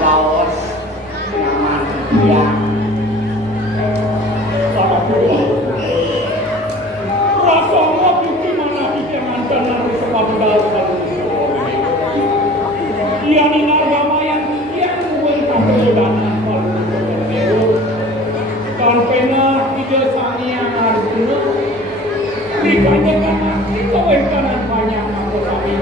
baos nyaman ya sama kedua rasa ngopi gimana kita mantan dari sepandal kalau iya ni nargama yang kian bukan dana kalau kan pena tiga sani yang harus dikanya karena kita kanan banyak aku kami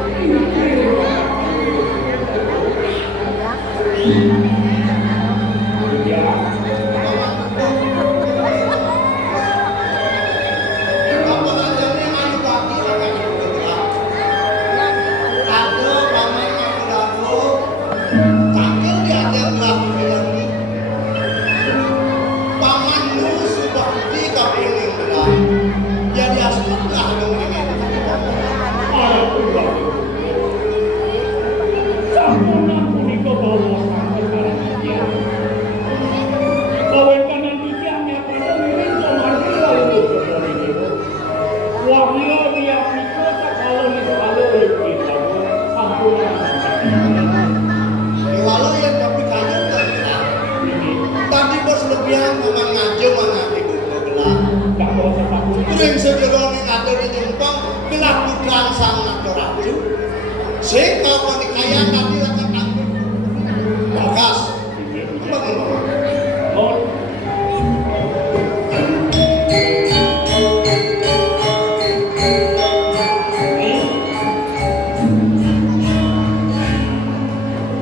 Kuring sederhana ada di Jepang melakukan sangat raju. Sehingga penikaya kami akan ambil bagas.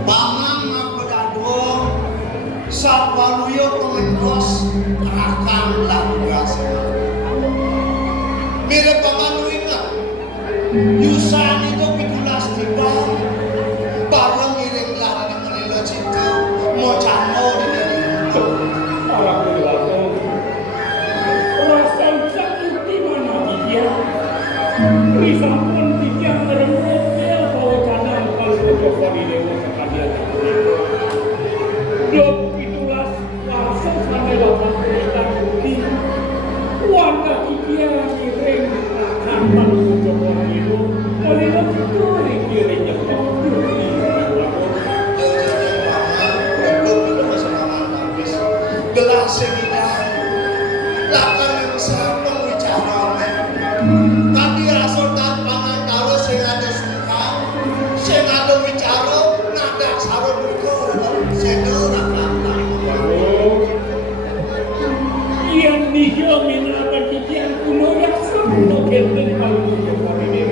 Paman Mapedado Sapaluyo Kementos akan lakukan. Mirip paman ingat Yusan itu pitulas dibang bareng ngiring lara dengan lo cinta mau cano di diri orang berlaku rasa sakit di mana dia bisa pun dia meremut dia bawa cana kalau berjumpa di dewa sekalian dok pitulas langsung sampai lapan perintah bukti warga dia ngiring akan berjumpa itu oleh itu ngiring jepang gelas segini lakar yang siapa bicara tadi rasul tanpangan taruh sing ada suka sing ada bicara nada sarung berkor sedora kata yang dia menakan kikian kuno yang sama kenten kalau berjumpa ini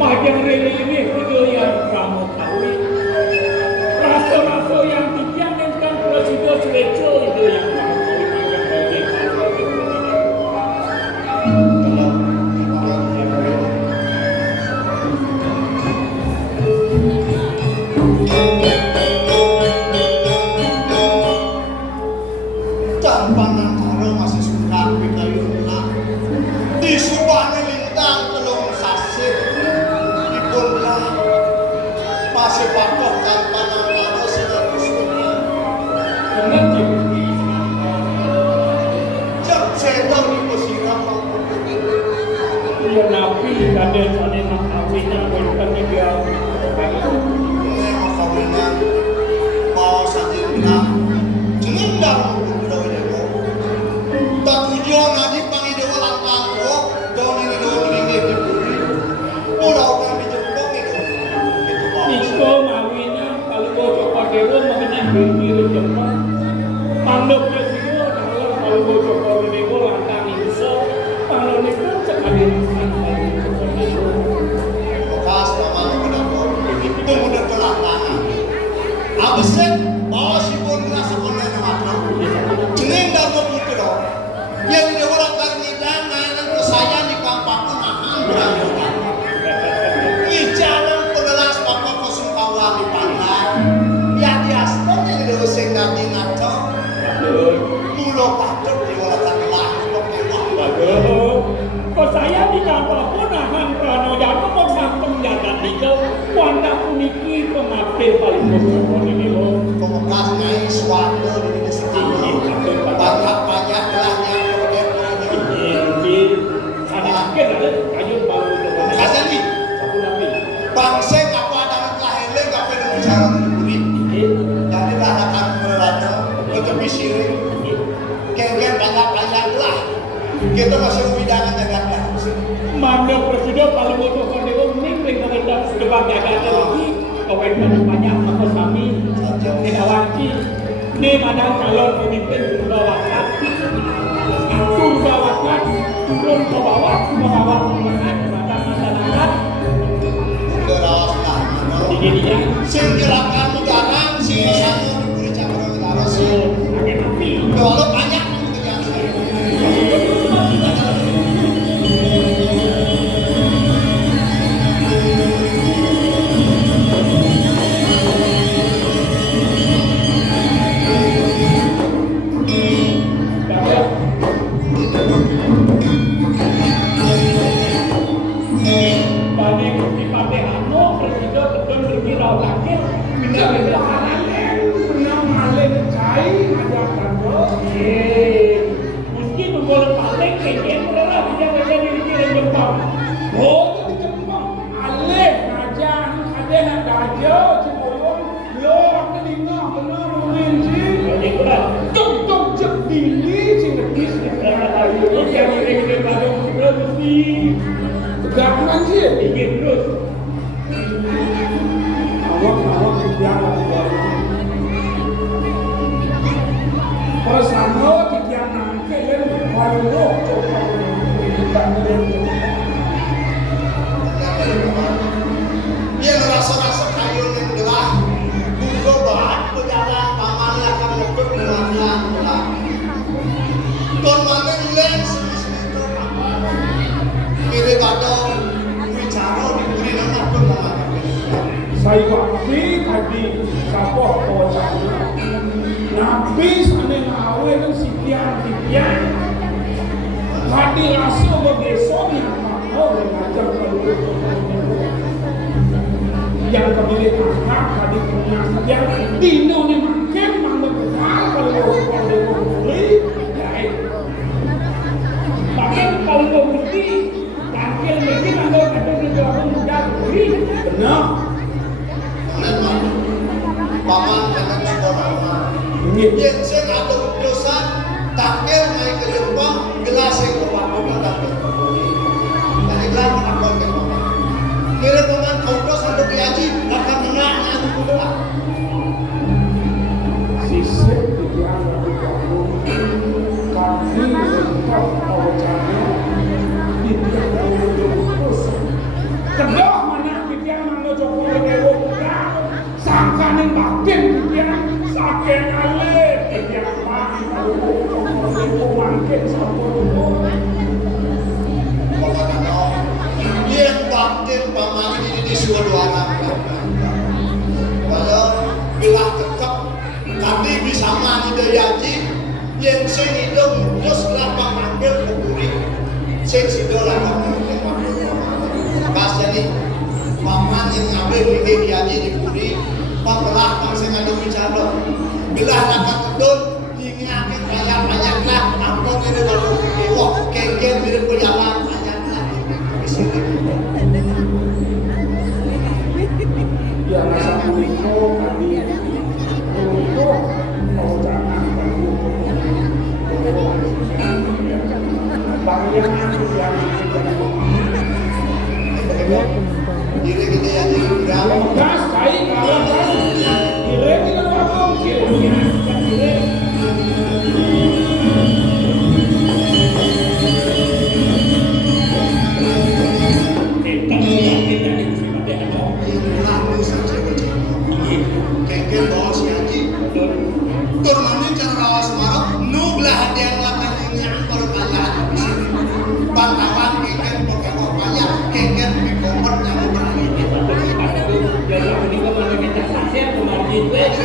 panjang rele ini itu yang kamu tahu rasa-rasa yang kikian kan presiden seleco itu yang kamu tanpangan taruh masih suka pikayunan di subahnya lintang telung sasih di bundlah masih pakok tanpangan taruh sudah suka jam sedang di posirah iya nabi kadang sana nak nabinya bukan dia ini kawinan mau saja bilang jenendang tak tujuan lagi panggil dewa lantang kok dong ini dong ini diburi udah orang di Jepang itu Isko mawinnya kalau mau coba dewa makanya berdiri Jepang tanduknya sih kalau mau coba dewa lantang itu kalau itu sekali bekas nama Mapedado itu mudah kelantangan abisnya bawa si pun rasa konen matang jenendang begitu dong yang dewa lantang nidang mainan kesayang di kampaknya mahal berayunan jalan pegelas pokok kosong kawan di pantai ya di aspal yang dewa sehingga di ngaco mulo patut di walatan lahir kok saya di kantor pun nahan prano jatuh mau sampeng jalan itu wanda puniki pengabdi paling bersyukur ini loh pemekas naik suatu di desa kami banyak banyak gelahnya ini sana sikit ada kayu baru kasih nih satu lagi bangsa apa ada lahirnya gak pernah bicara di bumi kita masih umidangan jagatnya. Manda presiden kalau mau coba dewa mending kita coba jagatnya lagi. Kau banyak apa kami Kedawanci. Ini ada calon pemimpin Surbawakat. Surbawakat turun ke bawah masyarakat. Kerawaskan. Ini Sing gerakan mudaran si satu diberi cakra negara sih. Kalau banyak pekerjaan saya. Gabungan sih, ingin terus. Awak bicara Persano tiga nangke dan walau coba Dia rasa-rasa kayu yang gelah, buka bahan berjalan, paman akan lebih menguatkan gelah. Tuan mana leng semisal kiri badau, bicara diberi nama pemanah. Saya tadi kapok kocaknya. Nabi sana ngawe kan sikian. Hadi rasul begesok yang mau mengajar yang kembali anak hadi punya yang dino ni makin mengenal kalau beli bahkan kalau beli tampil lagi kalau ada orang muda beli benar Paman dengan sekolah. Yang sen ada utusan takir naik ke Jepang gelas yang kewakuan takir kembali. Dari gelas menakut ke paman. Kira paman kau sampai diaji akan menang aku gelas. Sisip dia lebih kamu kami tetap awalnya tidak terus. Kedua mana kita mau coba dewa kita sangkanin batin kita sakit ale kita mati kalau mungkin sampai Yang batin paman ini di suara kalau belah tetap tadi bisa mani dayaji yang sen hidung terus lapang ambil keburi sen sido lapang pas jadi paman yang ngambil di dayaji di keburi pembelah bangsa ngadu bicara belah lakat kedun ingatin banyak lah ampun ini baru wah kengken mirip berjalan banyak lah ya rasa kulino tadi untuk jangan diri kita yang udah gas kain kalau gas diri kita waktu kira kengken bawa si haji turmannya cara rawas marah nublah yang lakukan yang kalau banyak di sini bantawan kengken pakai banyak kengken bikomot yang berani jadi ini kemarin kita saksikan kemarin itu